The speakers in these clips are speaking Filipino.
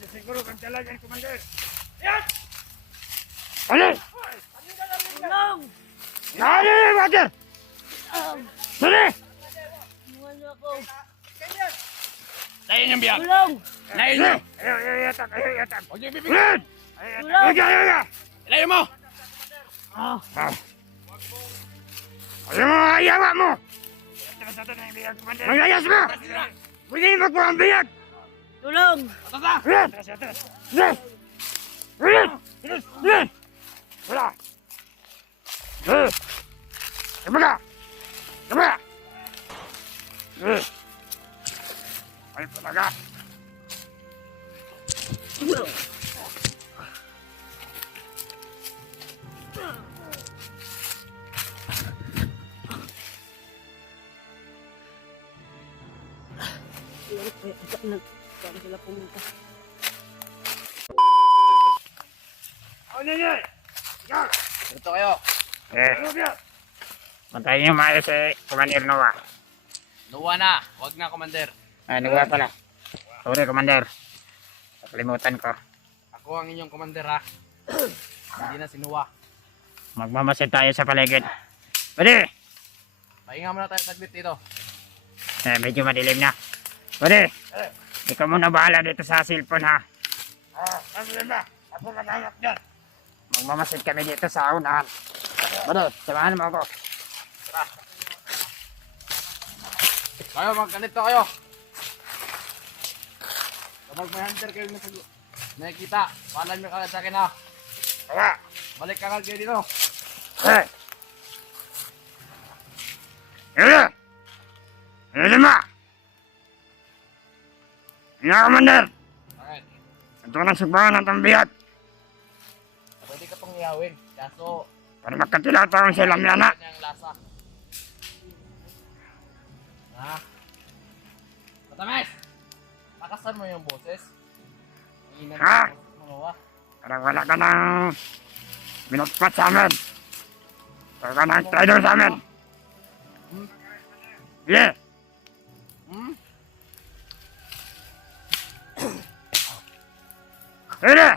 Siguro kang talagang commander. Yan! Ano? Tulong! Ano yung water? Sige! Tulungan niyo ako! Tayo niyang biyak. Tulong! Layo niyo. Ayaw yatak, ayaw yatak. Huwag niyo bibigyan. Tulong! Ayaw. Layo mo. Ayaw mo, ayawa mo! Maglayas mo! Pwede mo ko ang biyag! Tulong! Yan! Yan! Yan! Yan! Wala! Kabaga! Kabaga! Ay talaga! Saan sila pumunta? Ano yan? Yan! Dito kayo. Ano yan? Pantayin niyo maayos Commander Noah. Nuwa na. Huwag na, Commander. Noah pala. Sorry, Commander. Nakalimutan ko. Ako ang inyong Commander, ha. Hindi na si Nuwa. Magmamasid tayo sa paligid. Pwede! Pahinga muna tayo saglit dito. Medyo madilim na. Pwede! Ikaw muna bahala dito sa cellphone, ha? Ano ba? Ako maghanap dyan. Magmamasid kami dito sa unahan. Pwede, samahan mo ako. Kayo, magkalito kayo. Kapag may hunter kayo nakikita, paalam nyo kagad sa akin, ha. Kaya! Balik kagad kayo dito. Hey! Ano? Ano ba? Ano, Commander? Bakit? Ito na sugbahan ng tambiyat. Pwede ka pong ihawin. Kaso, Para magkatilatawang sa lamyana. kanya ang lasa. Ha? Matamis! Lakasan mo yung boses. Iinan mo Ha? yung boses mo, Nuwa. Para wala ka ng minutpat sa amin. Wala ka ng traidor sa amin. Yeah! Hmm? Pwede!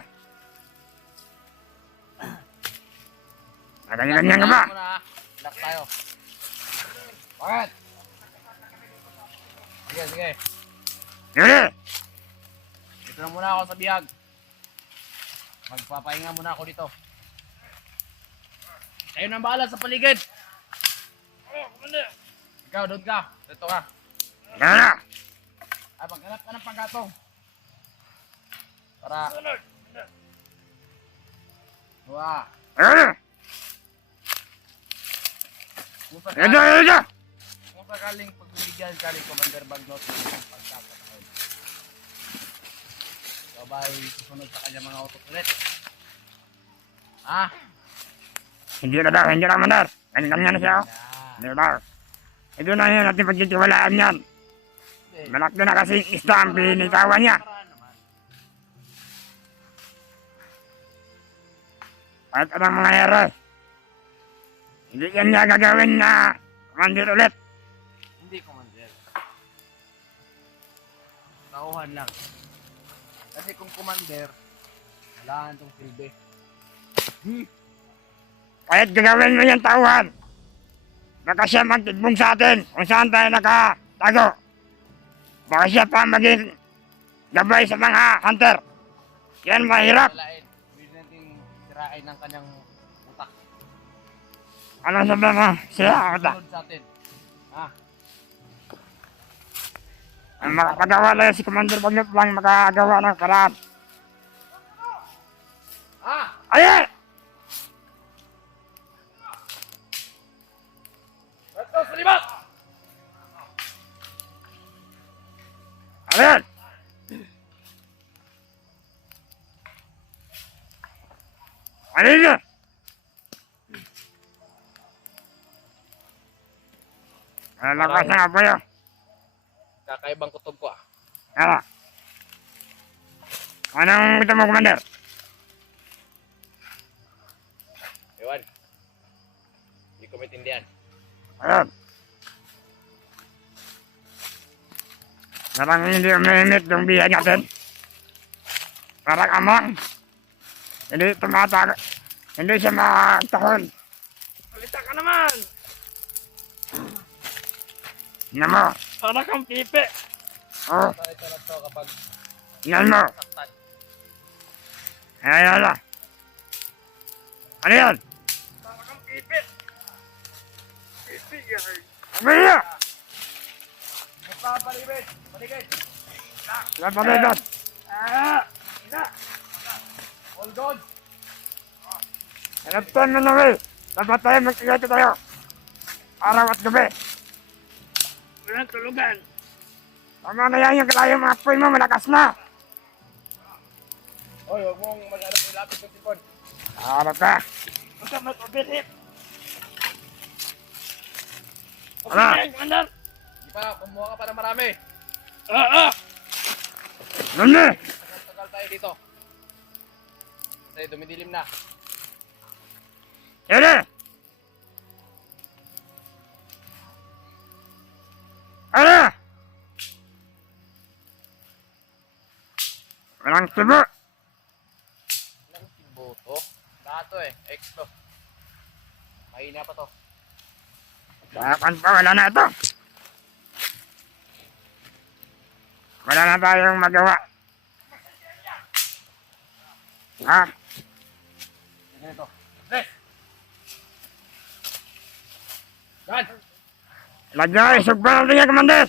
Naganyan-ganyan ka ba? Relax muna, ha? Relax tayo. Bakit? Sige, sige. Pwede! Dito na muna ako sa biyag. Magpapahinga muna ako dito. Kayo nang bahala sa paligid. Ikaw, doon ka. Dito ka. Kaya! Ay, maghanap ka ng panggatong. Para... Nuwa. Pwede! Kung Pwede! sakaling, Pwede! kung sakaling pagbibigyan ka rin Commander Bagnot ng pagkakataon. Sabay susunod sa kanya mga utos ulit. Ah, Hindi na daw, hindi na Commander. Ganyan na siya. yan. Hindi na daw. Ito na yun, natin pagtitiwalaan yan. Hindi. Malaki na kasi isda ang binitawan niya. Paraan naman. Kahit anong mangyayari. Hindi yan niya gagawin na Commander ulit. Hindi, Commander. Tauhan lang. Kasi kung Commander, wala itong silbi. Kahit gagawin mo yan tauhan. Baka siya magtigbong sa atin kung saan tayo nakatago. Baka siya pa maging gabay sa mga hunter. Yan mahirap. Walain. Pwede natin sirain ng kanyang utak. Ano sabi mo? Siya ako ta. Sunod sa atin. Ah, Ang makapagawa lang si Commander Bagnot lang makagawa ng paraan. ah! Ayan! Let's go sa libat! Ayan! Ayan na! Lakas na po yun. Kakaibang kutob ko, ah. Ano? Anong gusto mo, Commander? Ewan. Hindi ko maintindihan. Ayun. Parang hindi umimik yung biya natin. Parang amon. Hindi tumatagal. Hindi siya magtahol. Salita ka naman! Yan mo. Para kang pipi! Oh, Ito na to kapag yan mo. saktan. Ay, ala. Ano yan? Para kang pipi! Pipi yan! Ano yan? Magpapaligid! Paligid! Yan pa rin. Ah! Ina! Hold on! Hanaptan mo na eh. Dapat tayo magkikita tayo. Araw at gabi. Walang tulugan! Tama na yan yung kalayo mga apoy mo. Malakas na. Hoy, huwag mong masyadong ilapit ng tipon. Harap ka. Huwag ka magpabilit! Ala. Okay, Commander! Di pa, kumuha ka pa ng marami. Oo! Nani? Tagal tayo dito. Kasi dumidilim na. Ele! Ala! Walang tibo. Ilang timbo to? Lahat to eh. X to. Mahina pa to. Dapat pa wala na ito. Wala na tayong magawa. Ha? Ganito. Tres! Yan! Lagyan, isugba natin yan, Commander.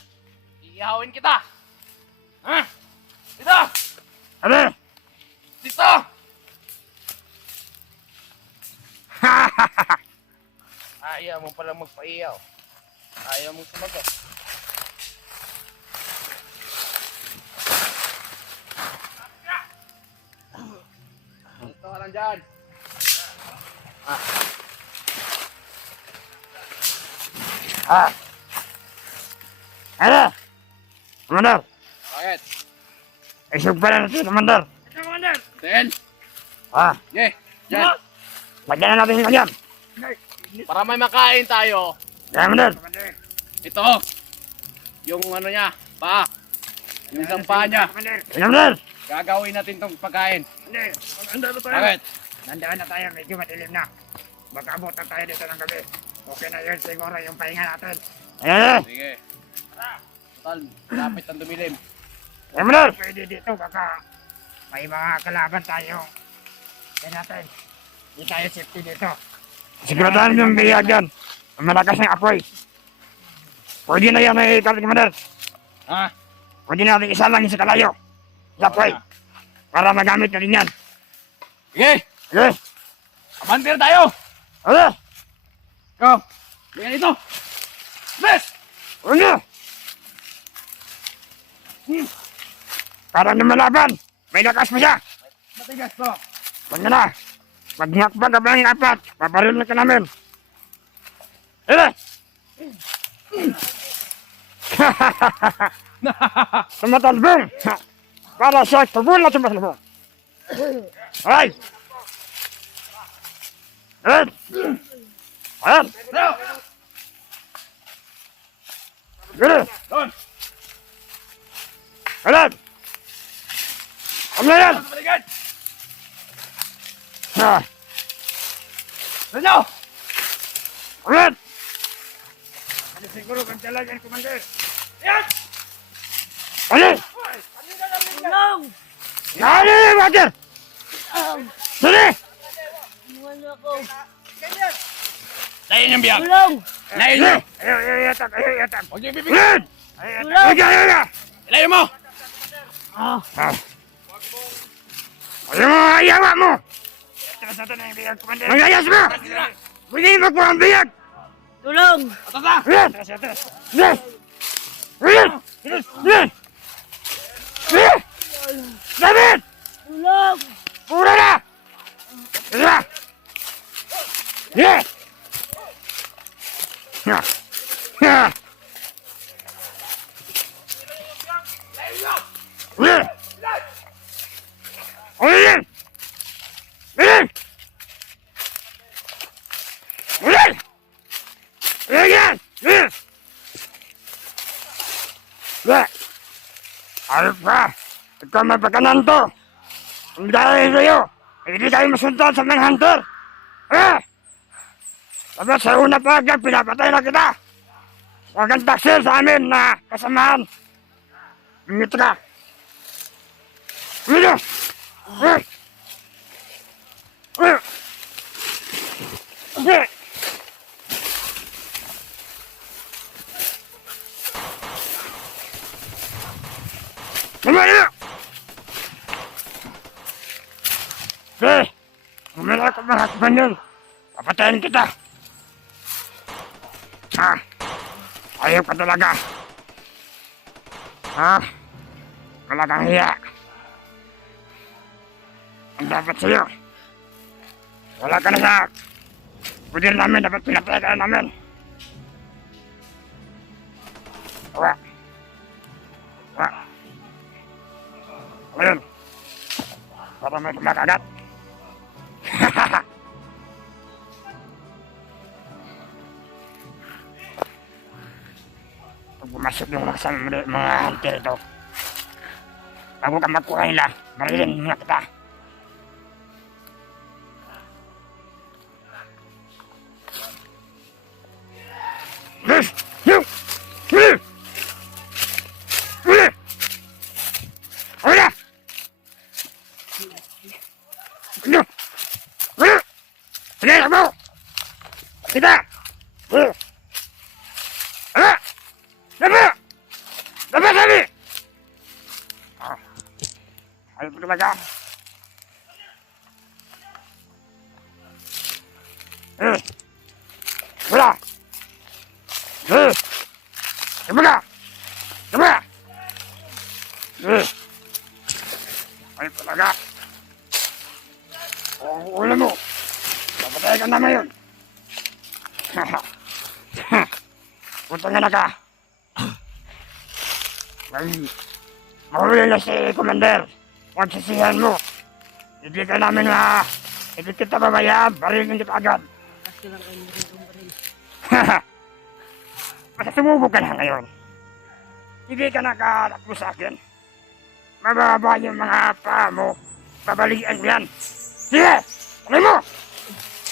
Iihawin kita! Ha? Dito! Ano? Dito! Ayaw mo palang magpaiyaw. Ayaw mong sumagot. Dito ka lang dyan. Ah. Ano? Commander, Bakit? isugba na natin, Commander. Commander! Ten! Ha? Yeah! Dyan! Lagyan na natin yung lagyan. Para may makain tayo. Kaya, Commander. Ito! Yung ano niya, paa. Yung isang paa niya. Commander! Commander. Gagawin natin tong pagkain. Commander! Commander na tayo! Bakit? Nandaan na tayo, medyo madilim na. Baka abutan tayo dito ng gabi. Okay na yun siguro yung pahinga natin. Ayan, Sige. Total, lapit ang dumilim. Commander. Pwede dito, baka may mga kalaban tayo. Kaya natin, hindi tayo safety dito. Siguradahan yung biyag yan. Malakas ng apoy. Pwede na yan eh, Commander. Ha? Pwede natin isa lang yung sa kalayo. Sa apoy. Para magamit na rin yan. Sige! Okay? Abantir tayo! Ano? Go! Bigyan ito! Bes! Ano? Para na malaban. May lakas mo siya. Matigas to! Huwag na. Maghihakbag ka ba ng apat? Paparil na ka namin. Ele! Tumatalbong! Para siya tubol na tumatalbong. Ay! Ayan! Ayan! Gini! Doon! Ayan! Ano na yan? Balikan! Ah! Sanyo! Ayan! Ano siguro kang talagang Commander? Yan! Ano? Tulong! Ano yung water? Sige! Tulungan niyo ako! Layin yung biyak! Tulong! Layin nyo! Ayaw yatak! Ayaw yatak! Huwag niyo ibibigay! Ayan! Tulong! Ayaw! Ilayin mo! Ah! Ayaw mo! Ayaw mo! Magayas mo! Pwede mo po ang biyag! Tulong! Atas na! Ayan! Ayan! Ayan! Ayan! Ayan! David! Tulong! Pura na! Ayan! Ayan! Ayan! Ayan! Ayan! Ayan! Ayan! Ayan! Ayan! Ayan! Ayan! Ayos pa! Ikaw mapakanan to! Kung dahil sa'yo, hindi tayo masundan sa Manhunter. Dapat sa una pa agad, pinapatay na kita. Huwag kang taksil sa amin na kasamahan. Bingit ka. Bingit! Lumaya! Umila ka mga Espanyol. Papatayin kita. Ayaw ka talaga. Wala kang hiya. Ang dapat sa'yo. Wala ka na sa pudir namin, dapat pinatay ka namin. Ngayon, para may kumakagat. Pag pumasok yung mga hunter ito, bago ka magkuha nila, marilin muna kita. Sige, ako! Kita! Laba! Laba sabi! Ayaw ko talaga. Wala! Laba ka! Laba! Ayaw ko talaga. Ulam mo! Papatay ka na ngayon. Punta nga na ka. Mahuli na si Commander. Huwag sisihan mo. Hindi ka namin hindi kita babayaan. Barilin kita agad. Kasi lang kayo baril. Basta sumubok ka na ngayon. Hindi ka nakatakbo sa akin. Mababa yung mga paa mo. Babalian mo yan. Sige! Ano mo?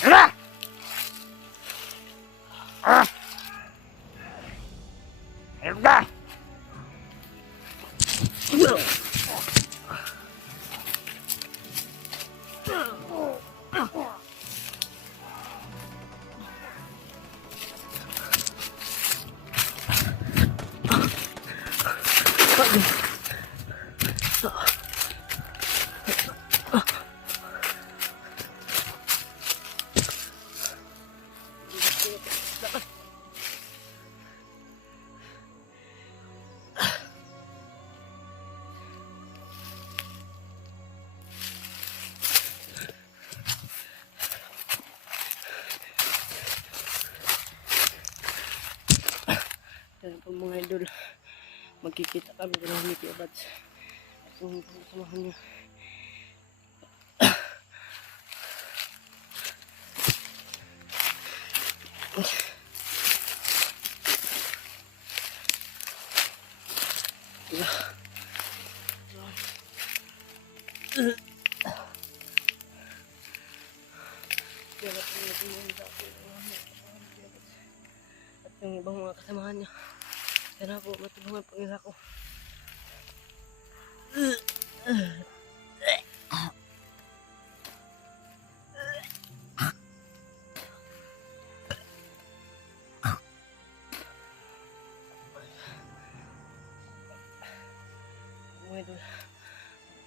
Tara! Ayun ka! Kaya po mga idol, magkikita kami ng Mickey Abads. At kung samahan nyo. At yung ibang mga kasamahan niya. Sana po matulungan po nila ako. Mga idol,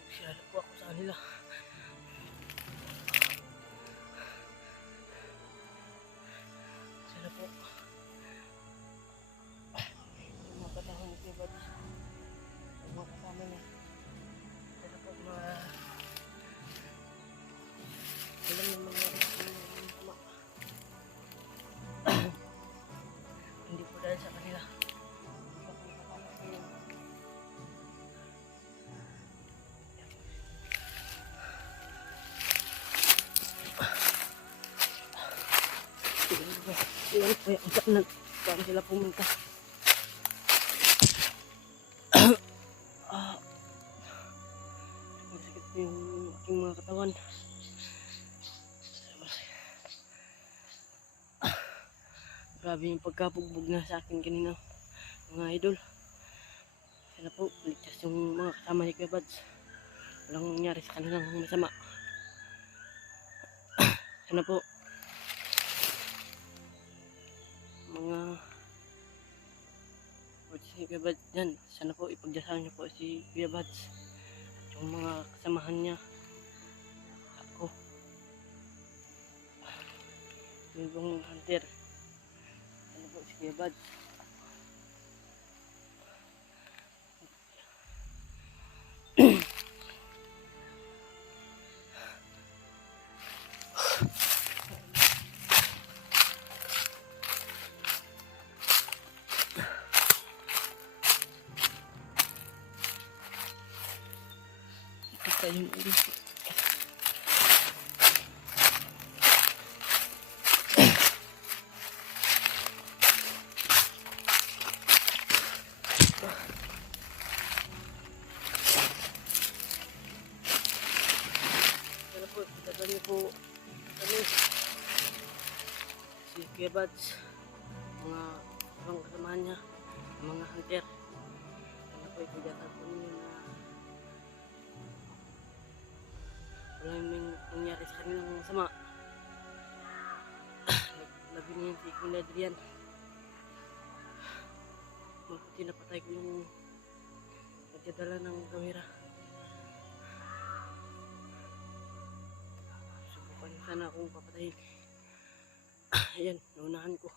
magsirala po ako sa kanila. Sana po yung mga katahon ni Kibad, yung mga kasama niya, sana po alam naman na rin yung tama. Hindi po dahil sa kanila. Iwan po yung utak na saan sila pumunta. Masakit. yung aking mga katawan. Grabe yung pagkabugbog na sa akin kanina, mga idol. Sana po, ligtas yung mga kasama ni Kuya Bads. Walang nangyari sa kanilang masama. Sana po, mga si Kuya Bads dyan, sana po ipagdasalan niyo po si Kuya Bads at yung mga kasamahan niya. Ako, yung hunter. Sana po si Kuya Bads. Ito yung ulit. Sana po, pagdasalan niyo po kami. Si Kuya Bads, mga ibang kasamahan niya, mga hunter. Sana po ipagdasalan po ninyo na walang nangyari sa kanilang masama. Labi niya si Kuya Adrian. Mabuti na patay ko yung nagdadala ng kamera. Subukan sana akong papatayin. Ayan, naunahan ko.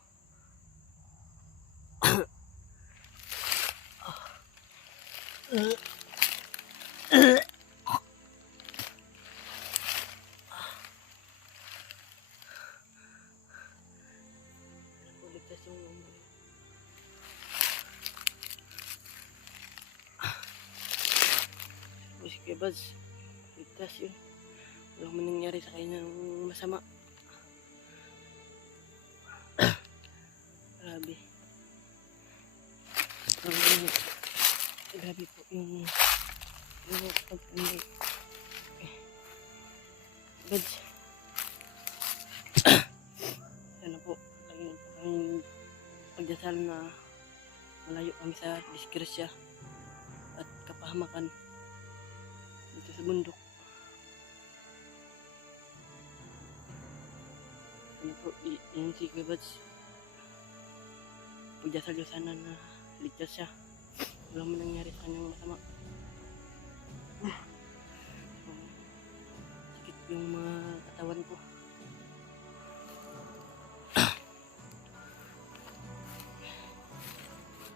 Ligtas yung si Kuya Bads, ligtas yun. Walang man nangyari sa kanya ng masama. Grabe. Grabe po yung pag-uwi. Bads. Sana po, lagi po kaming pagdasal na malayo kami sa disgrasya at kapahamakan dito sa bundok. Ano po, yun si Kuya Bads. Pagdasal yun sana na ligtas siya. Wala man nangyari sa kanyang masama. Sakit yung mga katawan ko.